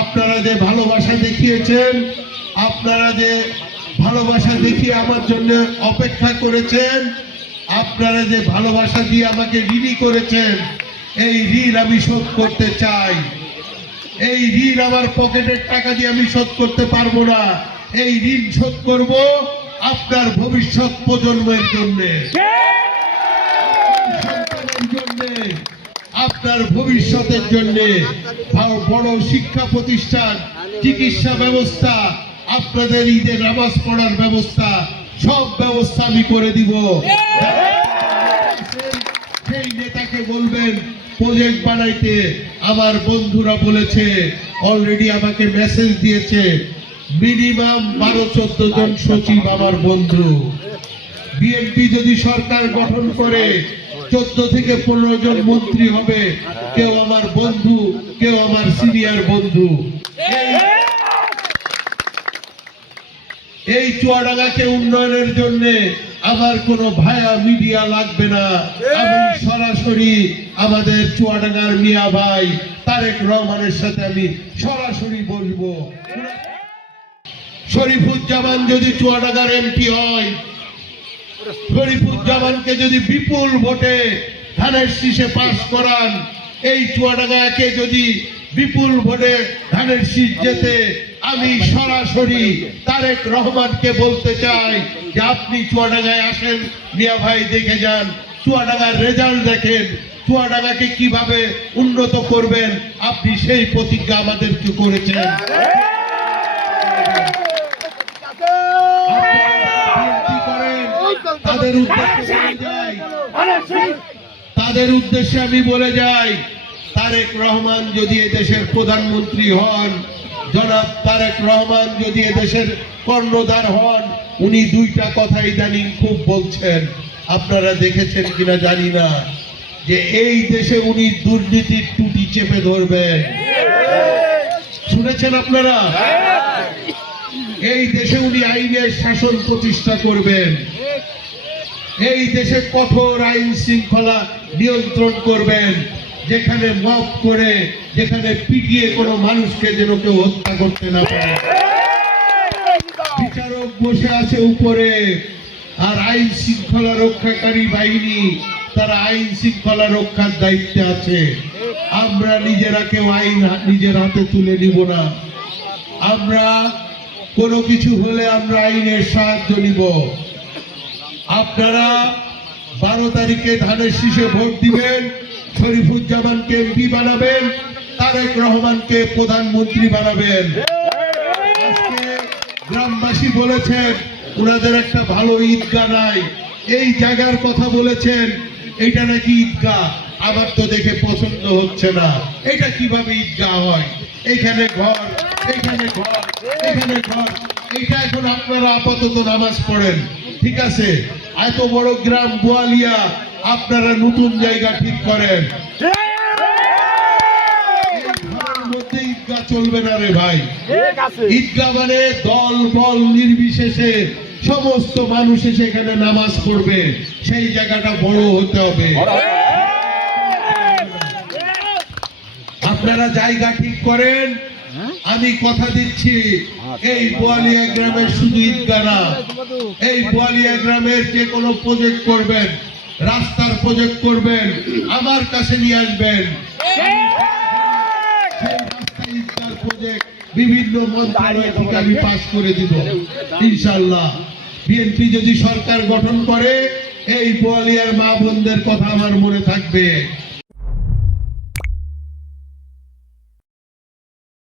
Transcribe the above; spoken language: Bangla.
আপনারা যে ভালোবাসা দেখিয়েছেন, আপনারা যে ভালোবাসা দেখিয়ে আমার জন্য অপেক্ষা করেছেন, আপনারা যে ভালোবাসা দিয়ে আমাকে ঋণী করেছেন, এই ঋণ আমি শোধ করতে চাই। এই ঋণ আমার পকেটের টাকা দিয়ে আমি শোধ করতে পারব না। এই ঋণ শোধ করব আপনার ভবিষ্যৎ প্রজন্মের জন্য। আপনার ভবিষ্যতের জন্য। বড় শিক্ষা প্রতিষ্ঠান, চিকিৎসা ব্যবস্থা, আপনাদের ঈদের নামাজ পড়ার ব্যবস্থা, সব ব্যবস্থা আমি করে দিব। সেই নেতাকে বলবেন, প্রজেক্ট বানাইতে আমার বন্ধুরা বলেছে অলরেডি আমাকে মেসেজ দিয়েছে মিনিমাম বারো চোদ্দ জন সচিব আমার বন্ধু। বিএনপি যদি সরকার গঠন করে চোদ্দ থেকে পনেরো জন মন্ত্রী হবে। কেউ আমার বন্ধু কেউ আমার সিনিয়র বন্ধু। এই- চুয়াডাঙ্গাকে উন্নয়নের জন্য আমার কোনো ভায়া মিডিয়া লাগবে না। আমি সরাসরি আমাদের চুয়াডাঙ্গার মিয়া ভাই তারেক রহমানের সাথে আমি সরাসরি বলব শরীফুজ্জামান যদি চুয়াডাঙ্গার এমপি হয় শরীফুজ্জামানকে যদি বিপুল ভোটে ধানের শীষে পাশ করান, এই চুয়াডাঙ্গাকে যদি বিপুল ভোটে ধানের শীষ যেতে আমি সরাসরি তারেক রহমানকে বলতে চাই যে আপনি চুয়াডাঙ্গায় আসেন, মিয়া ভাই দেখে যান, চুয়াডাঙ্গার রেজাল্ট দেখেন, চুয়াডাঙ্গাকে কীভাবে উন্নত করবেন, আপনি সেই প্রতিজ্ঞা আমাদেরকে করেছেন বিএনপি করেন তাদের উদ্দেশ্যে তাদের উদ্দেশ্যে আমি বলে যাই তারেক রহমান যদি এদেশের প্রধানমন্ত্রী হন জনাব তারেক রহমান যদি এদেশের কর্ণধার হন উনি দুইটা কথা ইদানিং খুব বলছেন। আপনারা দেখেছেন কিনা জানি না যে এই দেশে উনি দুর্নীতির টুটি চেপে ধরবেন। শুনেছেন আপনারা? এই দেশে উনি আইনের শাসন প্রতিষ্ঠা করবেন। এই দেশে কঠোর আইন শৃঙ্খলা নিয়ন্ত্রণ করবেন, যেখানে মপ করে, যেখানে পিটিয়ে কোনো মানুষকে যেন কেউ হত্যা করতে না পারে। বিচারক বসে আছে উপরে, আর আইন শৃঙ্খলা রক্ষাকারী বাহিনী, তারা আইন শৃঙ্খলা রক্ষার দায়িত্বে আছে। আমরা নিজেরা কেউ আইন নিজের হাতে তুলে নিব না। আমরা কোনো কিছু হলে আমরা আইনের সাহায্য নিব। আপনারা বারো তারিখে ধানের শীষে ভোট দিবেন, শরীফুজ্জামানকে এমপি বানাবেন, তারেক রহমানকে প্রধানমন্ত্রী বানাবেন। গ্রামবাসী বলেছেন ওনাদের একটা ভালো ঈদগাহ নাই। এই জায়গার কথা বলেছেন, এটা নাকি ঈদগাহ? আমার তো দেখে পছন্দ হচ্ছে না। এটা কীভাবে ঈদগাহ হয়? এইখানে ঘর এইখানে ঘর এখানে ঘর। এইটা এখন আপনারা আপাতত নামাজ পড়েন। ঠিক আছে? এত বড় গ্রাম বোয়ালিয়া আপনারা নতুন জায়গা ঠিক করেন। চলবে না রে ভাই। মানে দল বল নির্বিশেষে সমস্ত মানুষ এসে এখানে নামাজ পড়বে। সেই জায়গাটা বড় হতে হবে। আপনারা জায়গা ঠিক করেন আমি কথা দিচ্ছি, এই বোয়ালিয়া গ্রামের শুধু ঈদগাহ না, এই বোয়ালিয়া গ্রামের যে কোনো প্রজেক্ট করবেন, রাস্তার প্রজেক্ট করবেন, আমার কাছে নিয়ে আসবেন। বিভিন্ন মন্ত্রণালয় থেকে আমি পাস করে দিব ইনশাল্লাহ বিএনপি যদি সরকার গঠন করে, এই বোয়ালিয়ার মা বোনদের কথা আমার মনে থাকবে।